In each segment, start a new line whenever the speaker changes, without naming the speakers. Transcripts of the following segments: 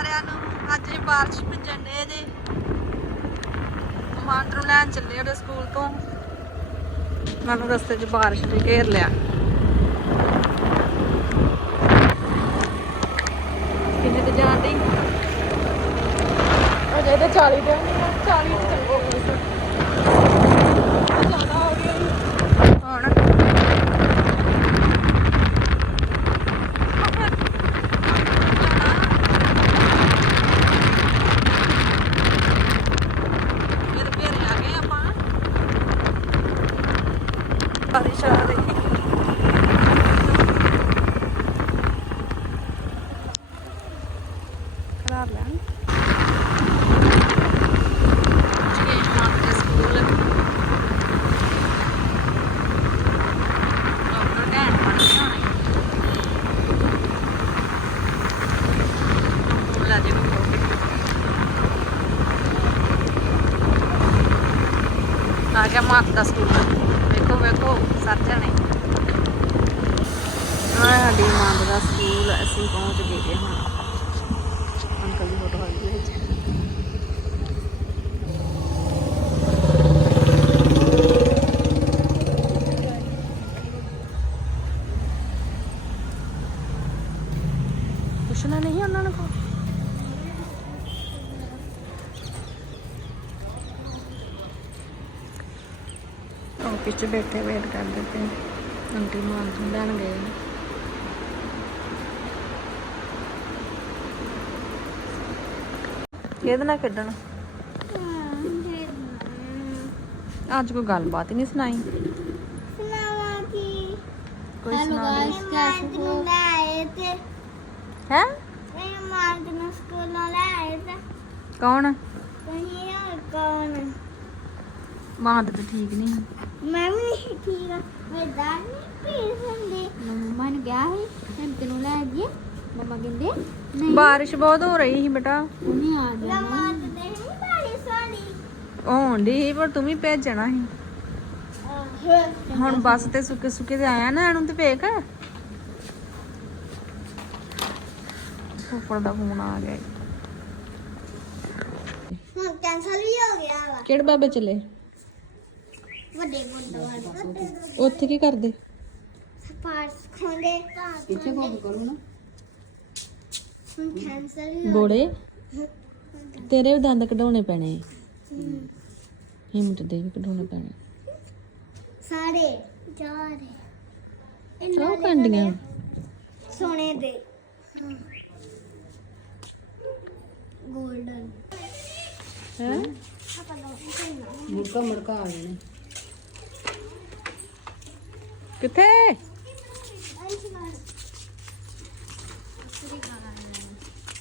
ਸਾਰਿਆਂ ਨੂੰ। ਅੱਜ ਬਾਰਿਸ਼ ਭਿੱਜਣ ਦੇ ਜੇ। ਮਾਂਡਰੂ ਲੈਣ ਚੱਲੇ ਉਹਦੇ ਸਕੂਲ ਤੋਂ। ਮੈਨੂੰ ਰਸਤੇ 'ਚ ਬਾਰਿਸ਼ ਨੇ ਘੇਰ ਲਿਆ। ਕਿੰਨੇ ਤੇ ਜਾਣ ਦੀ ਅਜੇ ਤੇ 40 ਤੇ 40 ਤੇ ਚੱਲੇ ਜ਼ਿਆਦਾ ਹੋ ਗਿਆ ਹੁਣ ਫਿਰ ਫਿਰ ਆ ਗਏ ਆਪਾਂ ਬਾਰਿਸ਼ ਆ ਰਹੀ ਖਰਾਬ ਲੈਣ ਜੀ ਮਾਂ ਦੇ ਸਕੂਲ ਡਾਕਟਰ ਘੈਂਟ ਬਣ ਗਏ ਹੋਣੇ ਹੁਣ ਲੈ ਜੇ ਆ ਗਿਆ ਮਾਤ ਦਾ ਸਕੂਲ ਵੇਖੋ ਵੇਖੋ ਸੱਤ ਜਣੇ ਆ ਸਾਡੀ ਮਾਂ ਦਾ ਸਕੂਲ, ਅਸੀਂ ਪਹੁੰਚ ਗਏ ਹਾਂ। ਅੰਕਲ ਦੀ ਫੋਟੋ ਆ ਗਈ ਵਿੱਚ ਪੁੱਛਣਾ ਨਹੀਂ ਉਹਨਾਂ ਨੂੰ ਆਫਿਸ 'ਚ ਬੈਠੇ ਵੇਟ ਕਰਦੇ ਪਏ। ਆਂਟੀ ਮਾਨ ਤੋਂ ਲੈਣ ਗਏ। ਨੇ ਕਿਹਦੇ ਨਾਲ ਖੇਡਣ? ਅੱਜ ਕੋਈ ਗੱਲਬਾਤ ਹੀ ਨਹੀਂ ਸੁਣਾਈ। ਕੋਈ ਸੁਣਾ
ਹੋ? ਮੈਂ
ਕੌਣ?
ਕਹੀਂ ਆ ਕੌਣ?
ਮਾਂ ਤਾਂ ਠੀਕ ਨਹੀਂ।
ਮੈਂ ਵੀ ਨਹੀਂ ਠੀਕ ਆ। ਮੈਂ ਦਾਲ ਨਹੀਂ ਪੀ ਸਕਦੀ ਮੰਮਾ ਨੇ ਗਿਆ ਸੀ ਹਮ ਤੈਨੂੰ ਲੈ ਜੀ ਮੰਮਾ ਕਹਿੰਦੇ ਨਹੀਂ
ਬਾਰਿਸ਼ ਬਹੁਤ ਹੋ ਰਹੀ ਸੀ ਬੇਟਾ।
ਉਹਨੇ ਆ ਜਾਣਾ। ਮਾਰ ਦੇ ਨਹੀਂ ਬਾੜੀ ਸੋਣੀ
ਹੋਣ ਦੀ ਪਰ ਤੂੰ ਵੀ ਭੇਜਣਾ ਸੀ। ਹੁਣ ਬੱਸ ਤੇ ਸੁੱਕੇ ਸੁੱਕੇ ਤੇ ਆਇਆ ਨਾ ਇਹਨੂੰ ਤੇ ਵੇਖ ਉੱਪਰ ਦਾ ਫੋਨ ਆ ਗਿਆ। ਈ।
ਹੁਣ ਕੈਂਸਲ ਵੀ ਹੋ ਗਿਆ ਵਾ।
ਕਿਹੜੇ ਬਾਬੇ ਚਲੇ?
ਵੱਡੇ ਗੁਰਦੁਆਰੇ।
ਉੱਥੇ ਕੀ ਕਰਦੇ?
ਪਾਰਸ ਖੋਂਦੇ ਇੱਥੇ ਕੋਲ ਕਰੋ ਨਾ ਹੁਣ ਹੋ
ਗੋੜੇ? ਤੇਰੇ ਵੀ ਦੰਦ ਕਢਾਉਣੇ ਪੈਣੇ। ਹਿੰਮਤ ਦੇ ਵੀ ਕਢਾਉਣੇ ਪੈਣੇ।
ਸਾਰੇ ਜਾ ਰਹੇ।
ਉਹ ਕੰਡੀਆਂ।
ਸੋਨੇ ਦੇ। 골ਡਨ
ਹੈ?
ਮੁੜਕਾ ਮੁੜਕਾ ਆ ਜਾਣੇ।
ਕਿੱਥੇ?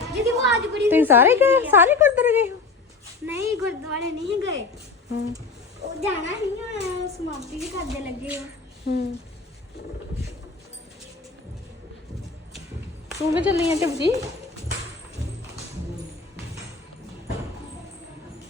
ਤੁਸੀਂ ਸਾਰੇ ਗਏ? ਸਾਰੇ ਗੁਰਦੁਆਰੇ ਗਏ ਹੋ?
ਨਹੀਂ ਗੁਰਦੁਆਰੇ ਨਹੀਂ ਗਏ।
ਹੂੰ।
ਉਹ ਜਾਣਾ ਲੱਗੇ ਹੋ
ਹੂੰ। ਤੂੰ ਵੀ ਚੱਲੀ ਆ ਟਿਪਜੀ